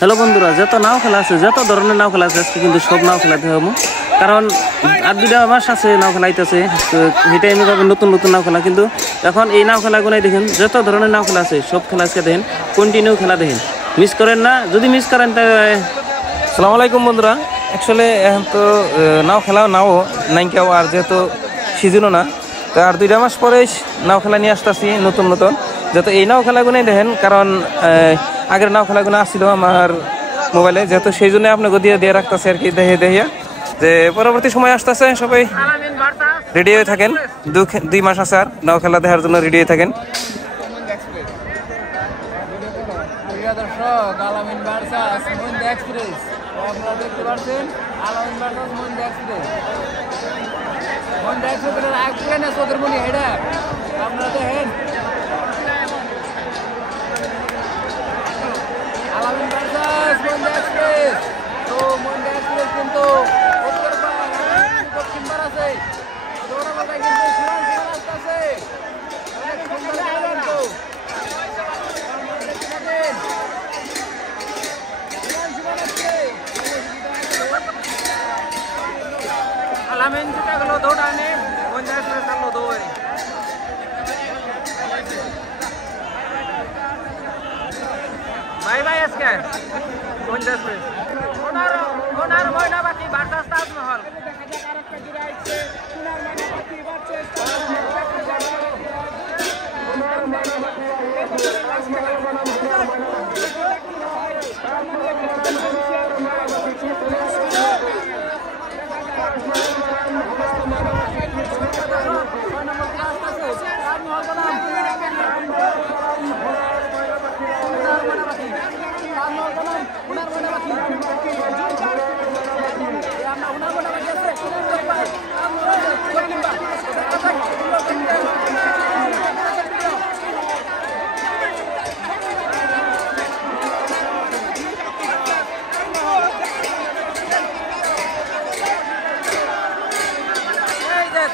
Hello বন্ধুরা, যত নাও খেলা আছে, যত ধরনের নাও খেলা আছে, আজকে কিন্তু সব নাও খেলাতে হবো। কারণ আর 2টা মাস আছে নাও খেলাইতেছে, তো সেটাই আমি ভাবি নতুন নতুন নাও খেলা। কিন্তু এখন এই নাও খেলাগুলোই দেখেন, যত ধরনের নাও খেলা আছে সব খেলা আজকে দেখেন, কন্টিনিউ খেলা দেখেন, মিস করেন না। যদি মিস করেন তাই আসসালামু আলাইকুম বন্ধুরা। অ্যাকচুয়ালি এখন তো নাও খেলাও নাও নাইকাও, আর যেহেতু সিজনও না, তো আর 2টা মাস পরে নাও খেলা নিয়ে আসতেছি নতুন নতুন, যাতে এই নাও খেলাগুলোই দেখেন। কারণ আগের নাও খেলাগুলো আসছিল আমার মোবাইলে, যেহেতু সেই জন্য আপনাকে দিয়ে রাখতেছে আর কি, দেখে যে পরবর্তী সময় আসতেছে। সবাই রেডি হয়ে থাকেন, 2 মাস আছে আর নাও খেলা দেখার জন্য রেডি হয়ে থাকেন। Bye bye SK. Onar Moina Baki Barca Taj Mahal.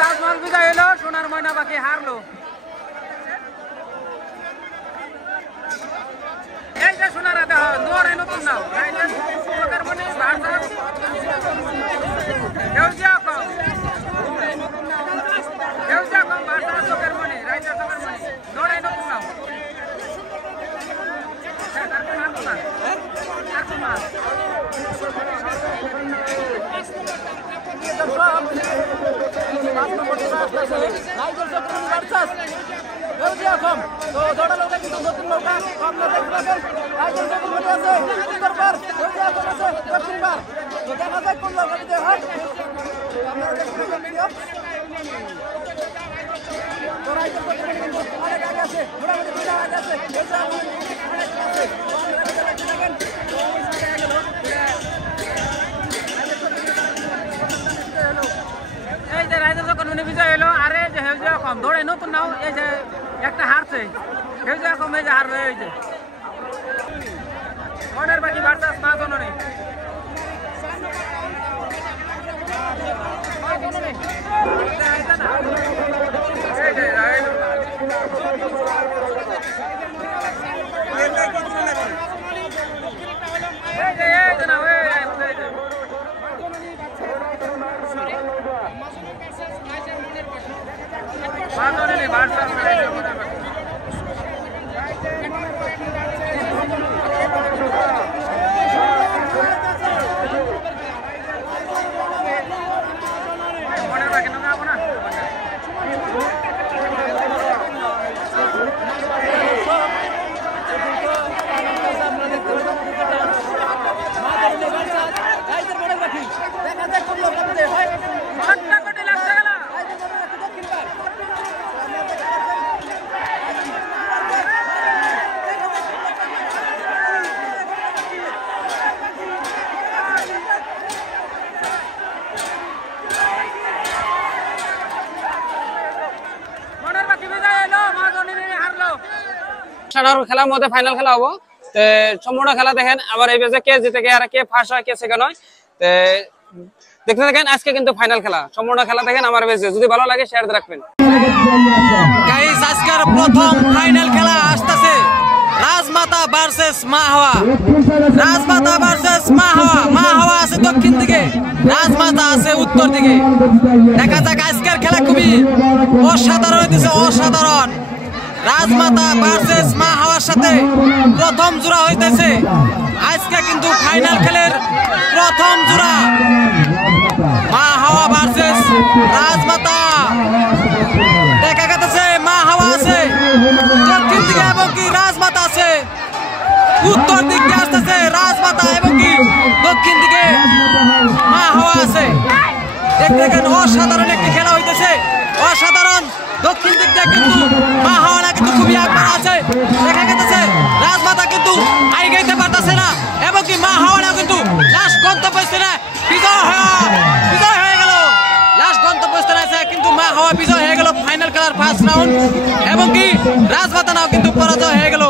Taj Mahal বিজয় হলো, সোনার ময়না বাকি হারলো। এই যে সোনারা দেহ নোয়ারে নতুন নাও রাইটার মনে ভারসাস হেউজিয়া কম ভারসাস চোখের মনে রাইটার চোখের মনে নোয়ারে নতুন নাও। তারপর নাম না তারপর না বিজয় হলো। আরে যে হেউজিয়া কম দৌড়ে নতুন নাও, এই যে একটা হারছে হেউজিয়া কম, এই যে হারবে, এই যে মনের বাকি ভার্সাস মা জননী। খেলার মধ্যে ফাইনাল খেলা হবো, সম্পূর্ণ খেলা দেখেন। আবার এই পেজে কে জিতে কে আর কে ফার্স্ট হয় কে সেকেন্ড হয় দেখতে থাকেন। আজকে কিন্তু ফাইনাল খেলা, সম্পূর্ণ খেলা দেখেন আমার পেজে। যদি ভালো লাগে শেয়ার রাখবেন। গাইস আজকের প্রথম ফাইনাল খেলা আসতেছে রাজমাতা ভার্সেস মা হওয়া। রাজমাতা উত্তর দিকে। দেখা যাক আজকের খেলা খুবই অসাধারণ হইতেছে, অসাধারণ। রাজমাতা ভার্সেস মা হাওয়ার সাথে প্রথম জোড়া হইতেছে আজকে, কিন্তু ফাইনাল খেলের প্রথম জোড়া মা হাওয়া ভার্সেস রাজমাতা। দেখা গেছে মা হাওয়া আছে দক্ষিণ দিকে এবং কি রাজমাতা আছে উত্তর দিক দিয়ে আসতেছে রাজমাতা এবং কি দক্ষিণ দিকে মা হাওয়া আছে। দেখতে দেখেন অসাধারণ একটি খেলা হইতেছে, অসাধারণ। দক্ষিণ দিক দিয়ে কিন্তু মা হাওয়া কিন্তু খুবই একবার আছে। দেখা গেছে রাজমাতা কিন্তু আইগাইতে পারতেছে না এবং কি মা হাওয়া কিন্তু লাস্ট গন্তব্যস্থানে বিজয় হয়ে গেল। লাস্ট গন্তব্যস্থানে আছে কিন্তু মা হাওয়া বিজয় হয়ে গেল ফাইনাল খেলার ফার্স্ট রাউন্ড এবং কি রাজমাতা নাও কিন্তু পরাজয় হয়ে গেল।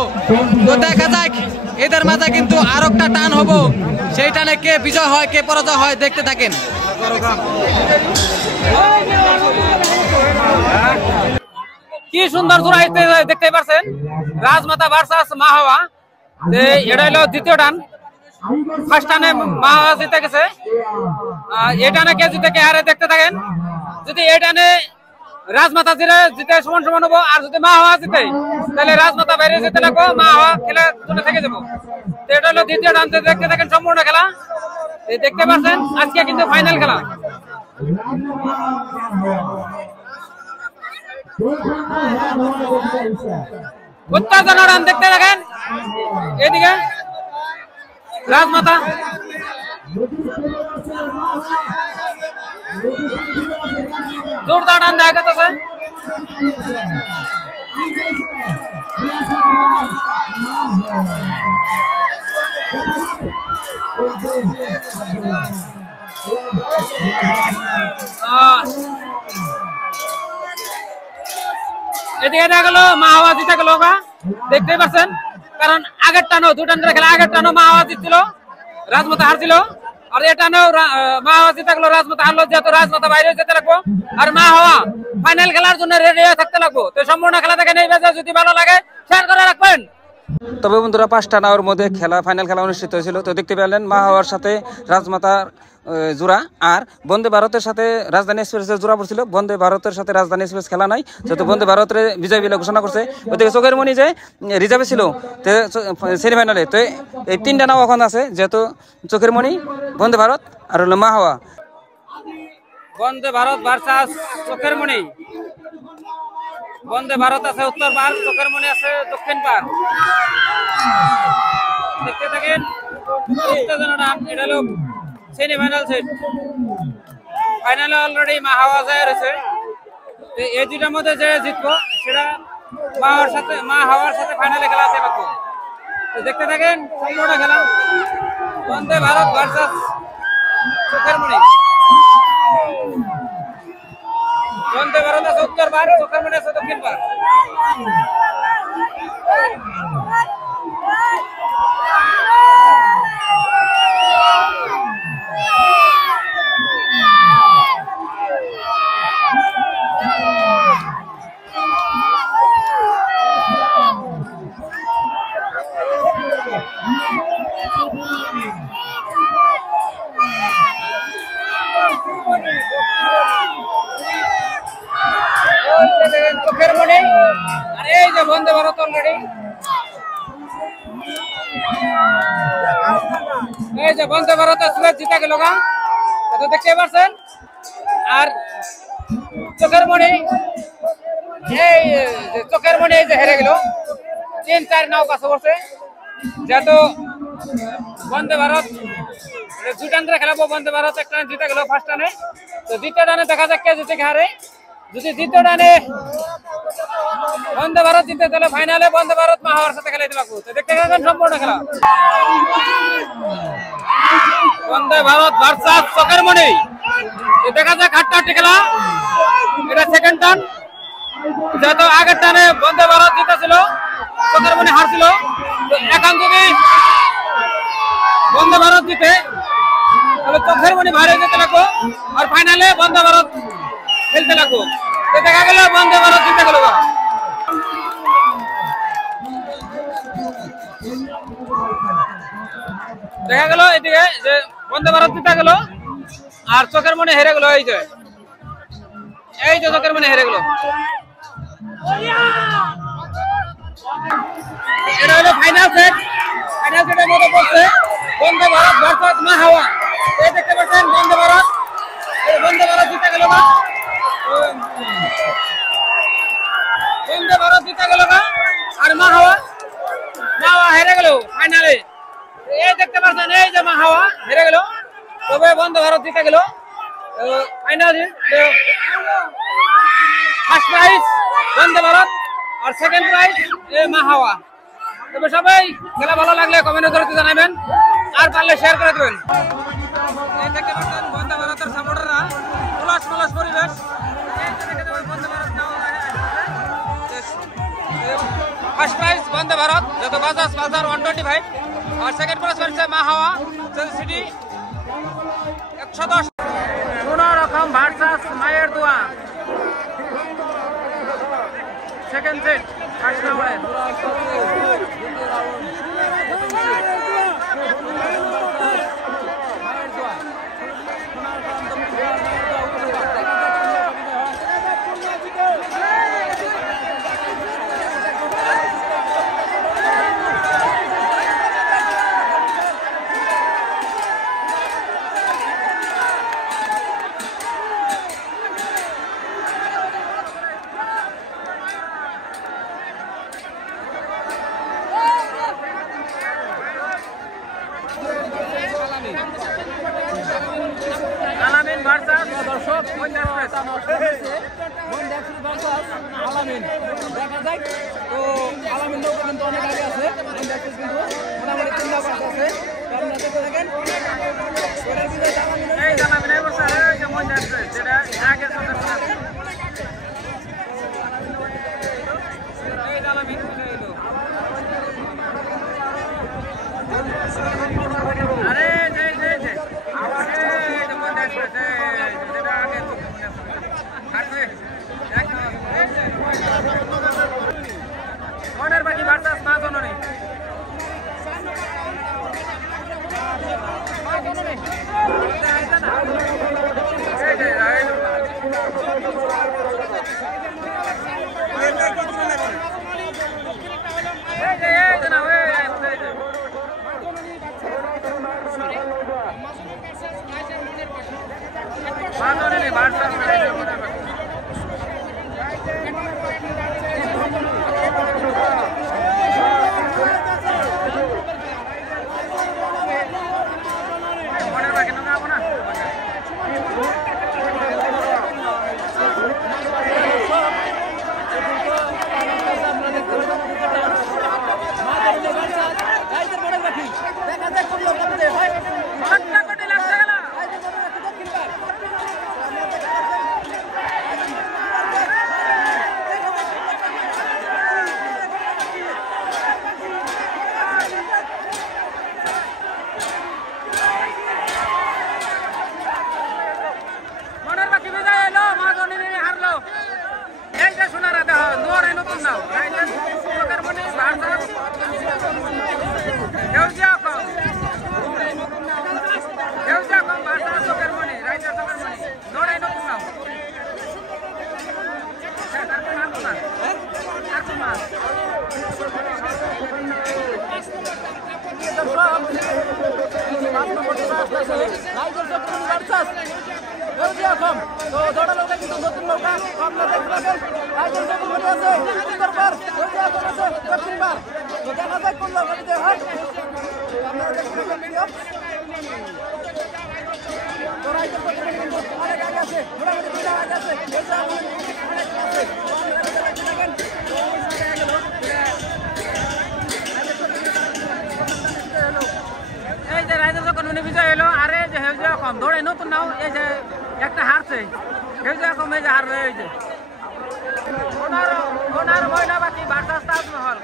তো দেখা যাক এদের মাঝে কিন্তু আর একটা টান হবো, সেই টানে কে বিজয় হয় কে পরাজয় হয় দেখতে থাকেন। কি সুন্দর জোড়া দেখতে পাচ্ছেন, রাজমাতা ভার্সাস মা হাওয়া। এটা হলো দ্বিতীয় টান। ফার্স্ট টানে মা হাওয়া জিতে গেছে, এই টানে কে জিতে কে হারে দেখতে থাকেন। যদি এই টানে রাজমাতা জিতে সমান সমান হবো, আর যদি মা হাওয়া জিতে তাহলে রাজমাতা বাইরে যেতে লাগবো, মা হাওয়া খেলার জন্য থেকে যাবো। এটা হলো দ্বিতীয় টান, দেখতে থাকেন সম্পূর্ণ খেলা। দেখতে পাচ্ছেন আজকে কিন্তু ফাইনাল খেলা। উত্তেজনা রান দেখতে থাকেন। এদিকে রাজমাতা জোরদার রান দেখা যাচ্ছে। এদিকে দেখা গেল মা হাওয়া জিতে গেল, দেখতেই পাচ্ছেন। কারণ আগের টানো দু টান খেলা, আগের টানো মা হাওয়া জিতছিল, রাজমাতা হারছিল। আর এটা টানেও মা হাওয়া জিতে গেল, রাজমাতা হারলো। যেহেতু রাজমাতা বাইরে যেতে লাগবো আর মা হাওয়া ফাইনাল খেলার জন্য রেডি হয়ে থাকতে লাগবো। তো সম্পূর্ণ খেলা দেখেন এই ম্যাচে, যদি ভালো লাগে শেয়ার করে রাখবেন। তবে বন্ধুরা 5টা নাওর মধ্যে ফাইনাল খেলা অনুষ্ঠিত হয়েছিল। তো দেখতে পেলেন মা হাওয়ার সাথে রাজমাতার জোড়া, আর বন্দে ভারতের সাথে রাজধানী এক্সপ্রেসের জোড়া পড়ছিল। বন্দে ভারতের সাথে রাজধানী এক্সপ্রেস খেলা নাই, যেহেতু বন্দে ভারতের বিজয় বলে ঘোষণা করছে। ওদিকে চোখের মনি যে রিজার্ভে ছিল সেমিফাইনালে। তো এই 3টা নাও এখন আছে, যেহেতু চোখের মনি, বন্দে ভারত আর হলো মা হাওয়া। বন্দে ভারত ভার্সাস চোখের মনি। বন্দে ভারত আছে উত্তর পার, চোখের মনি আছে দক্ষিণ পার। দেখতে থাকেন উত্তেজনা রান। এটা হলো সেমিফাইনাল সেট। ফাইনালে অলরেডি মা হাওয়া যায় রয়েছে। এই দুইটার মধ্যে যে জিতবো সেটা মা হাওয়ার সাথে ফাইনালে খেলা আছে লাগবো। দেখতে থাকেন সম্পূর্ণ খেলা। বন্দে ভারত ভার্সাস চোখের মনি। বন্দে ভারত আছে উত্তর পার, চোখের মনি আছে দক্ষিণ পার। চোখের মনি আর এই যে বন্দে ভারত অলরেডি, এই যে বন্দে ভারত জিতে গেল গা, দেখতে পাচ্ছেন। আর চোখের মনি এই যে হেরে গেল। 3-4 নাও কাছে বসে, যেহেতু বন্দে ভারত দুটান ধরে খেলাবো। বন্দে ভারত একটা জিতে গেল ফার্স্ট টানে। তো দ্বিতীয় টানে দেখা যাক কে জিতে কে হারে। যদি দ্বিতীয় টানে বন্দে ভারত জিতে তাহলে ফাইনালে বন্দে ভারত মা হাওয়ার সাথে খেলাইতে লাগবো। তো দেখতে থাকেন সম্পূর্ণ খেলা। বন্দে ভারত ভার্সাস চোখের মনি। দেখা যাক হাড্ডাহাড্ডি খেলা। এটা সেকেন্ড টান, যেহেতু আগের টানে বন্দে ভারত জিতেছিল, চোখের মনি হারছিল। এখন যদি বন্দে ভারত জিতে তাহলে চোখের মনি বাইরে যেতে লাগবো আর ফাইনালে বন্দে ভারত খেলতে লাগবো। দেখা গেল বন্দে ভারত জিতে গেল। দেখা গেল এদিকে যে বন্দে ভারত জিতে গেল। আর চোখের মনে হেরে গেল। এই যে চোখের মনে হেরে গেল। এটা হলো ফাইনাল সেট। ফাইনাল সেটের মতো পড়ছে বন্দে ভারত ভার্সেস মা হাওয়া। এই দেখতে পাচ্ছেন বন্দে ভারত জিতে গেল না। বন্দে ভারত জিতে গেল না, আর মা হাওয়া হেরে গেল ফাইনালে। এই দেখতে পাচ্ছেন, এই যে মা হাওয়া হেরে গেল, তবে বন্দে ভারত জিতে গেল ফাইনালে। ফার্স্ট প্রাইজ বন্দে ভারত আর সেকেন্ড প্রাইজ মা হাওয়া। তবে সবাই খেলা ভালো লাগলে কমেন্ট করে জানাবেন, আর পারলে শেয়ার করে দেবেন। এই দেখতে পাচ্ছেন বন্দে ভারতের সাপোর্টাররা উল্লাস পরিবেশ। ফার্স্ট প্রাইজ বন্দে ভারত যত বাজাজ পালসার 125, আর সেকেন্ড প্রাইজ হচ্ছে মা হাওয়া সিটি 110। কোন রকম ভার্সাস মায়ের দোয়া সেকেন্ড সেট ফার্স্ট রাউন্ডে। দর্শক আলামিন দেখা যায় তো আলামিন নৌকা কিন্তু অনেক আগে আছে, কিন্তু মোটামুটি 3 লাখ আছে। মনের বাকি ভার্সাস মা জননী। বিজয় হলো, আরে যে হেউজিয়া কম দৌড়ে নতুন নাও, এই যে একটা হারছে হেউজিয়া কম, এই যে হার এই যে 15 মহিলা বাকি ভার্সাস তাজমহল।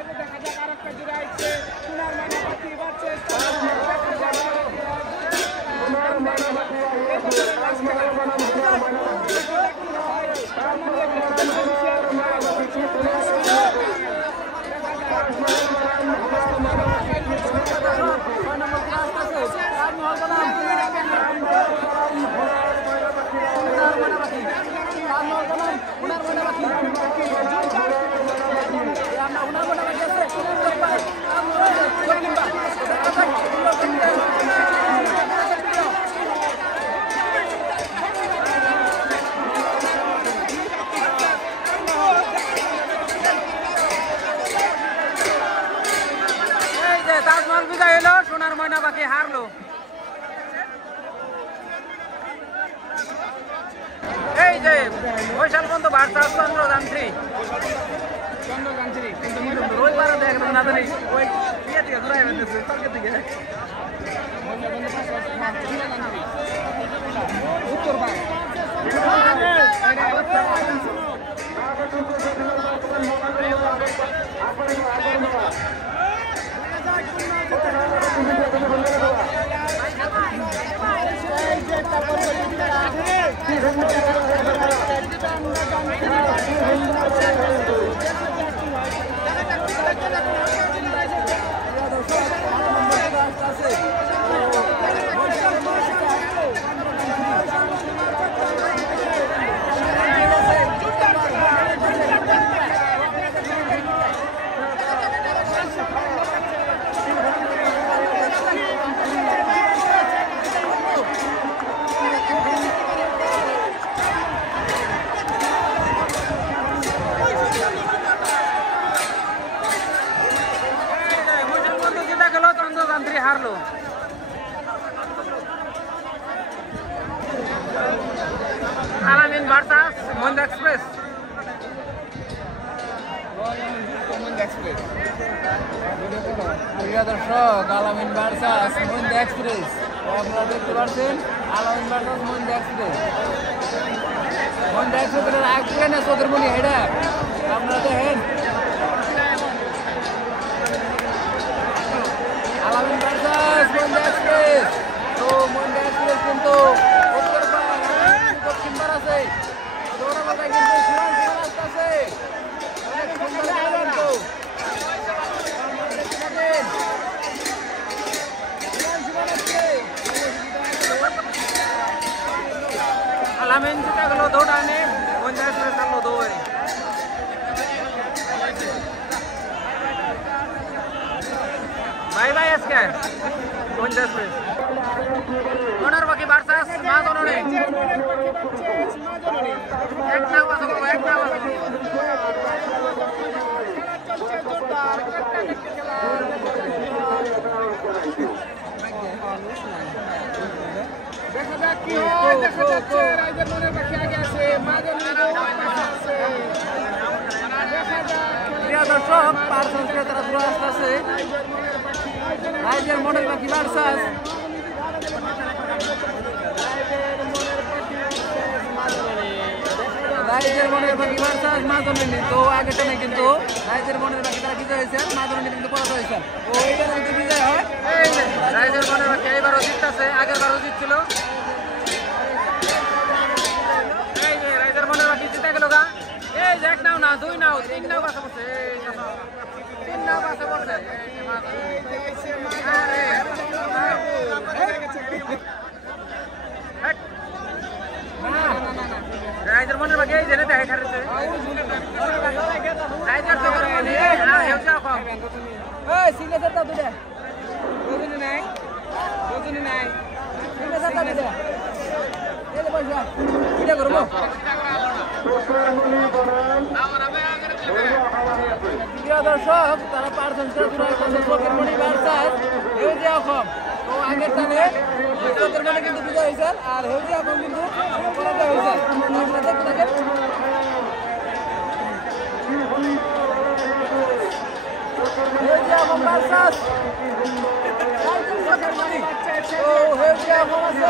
হারলো। এই যে বৈশাল বন্ধু ভার্সাস চন্দ্রযান্ত্রী কিন্তু রবিবার দেখবেন না জানি ওই ইয়ে থেকে ঘুরাই বেঁধেছে তর্কের দিকে উত্তর হারলো। আলামিন ভার্সাস মহিন্দ্রা এক্সপ্রেস। দর্শক আলামিন ভার্সাস মহিন্দ্রা এক্সপ্রেস আপনারা দেখতে পাচ্ছেন আলামিন ভার্সাস মহিন্দ্রা এক্সপ্রেস। মহিন্দ্রা এক্সপ্রেসের আগে না চোখের মনি হেডা আপনারা দেখেন আলামিন ভার্সাস মহিন্দ্রা এক্সপ্রেস। তো মহিন্দ্রা এক্সপ্রেস কিন্তু দক্ষিণ বার আছে দৌড়ানোটাই কিন্তু সমান সমান আসতেছে অনেক সুন্দর কিন্তু আলামিন জিতে গেল দৌড়ানে মহিন্দ্রা এক্সপ্রেস হারলো দৌড়ে। বাই বাই আজকে মহিন্দ্রা এক্সপ্রেস। ওনার বাকি ভার্সাস মা জননী এক নাও আছে এক নাও আছে দেখা যাক কি হয়। দেখা যাচ্ছে রাইজের মনের বাকি আগে আছে মা জননী আছে। দেখা যাক প্রিয় দর্শক পার্সনকে তারা পুরো আসতেছে রাইজের মনের বাকি ভার্সাস রাইজের মনের বাকি ভার্সাস মা জননী। তো আগে টানে কিন্তু রাইজের মনের বাকি তারা বিজয় হয়েছে মা জননী কিন্তু পরাজয় হয়েছে। ও এইটা যদি বিজয় হয় এই যে রাইজের মনের বাকি এইবারও জিততেছে আগের বারও জিতছিল। এই যে রাইজের মনের বাকি জিতে গেল গা। এই যে এক নাও না দুই নাও তিন নাও বাসা পড়ছে তিন নাও বাসা পড়ছে রাইজের মনের বাকি এই জেনে দেখে খাচ্ছে রাইজের চোখের মনে হেউচা কম এই সিগনেচার দাও দুটা দুজনে নাই সিগনেচার দাও দুটা এই যে পয়সা এটা করব প্রিয় দর্শক তারা পারছেন চোখের মনি ভার্সাস হেউজা কম। তো আগের টানে চোখের মনি কিন্তু বিজয় হয়েছে আর হেউজা কম কিন্তু পরাজয় হয়েছে। আপনারা দেখতে থাকেন হেউজা কম ভার্সাস চোখের মনি। তো হেউজা কম আছে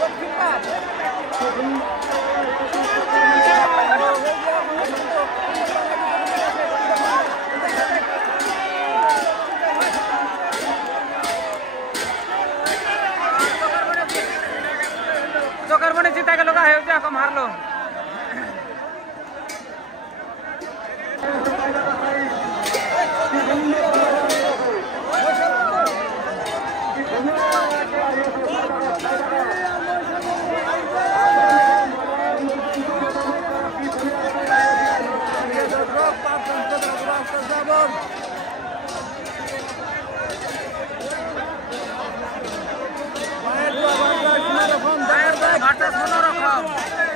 দক্ষিণ পার চোখের মনে জিতা গেল গা হেউজা কম হারলো।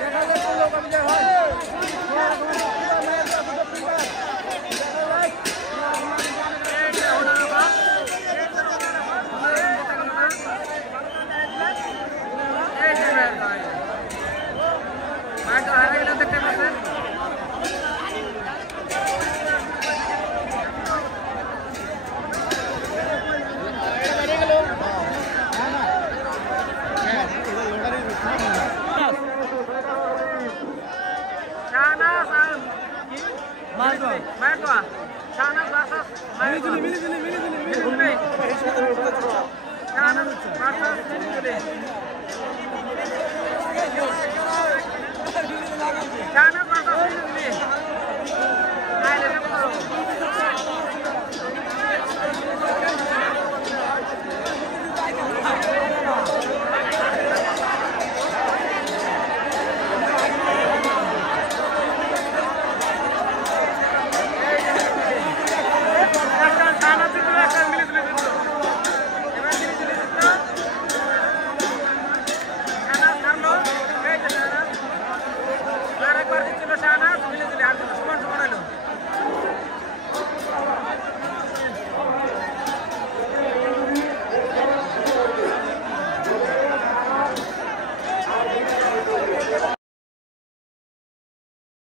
দেখা যাচ্ছে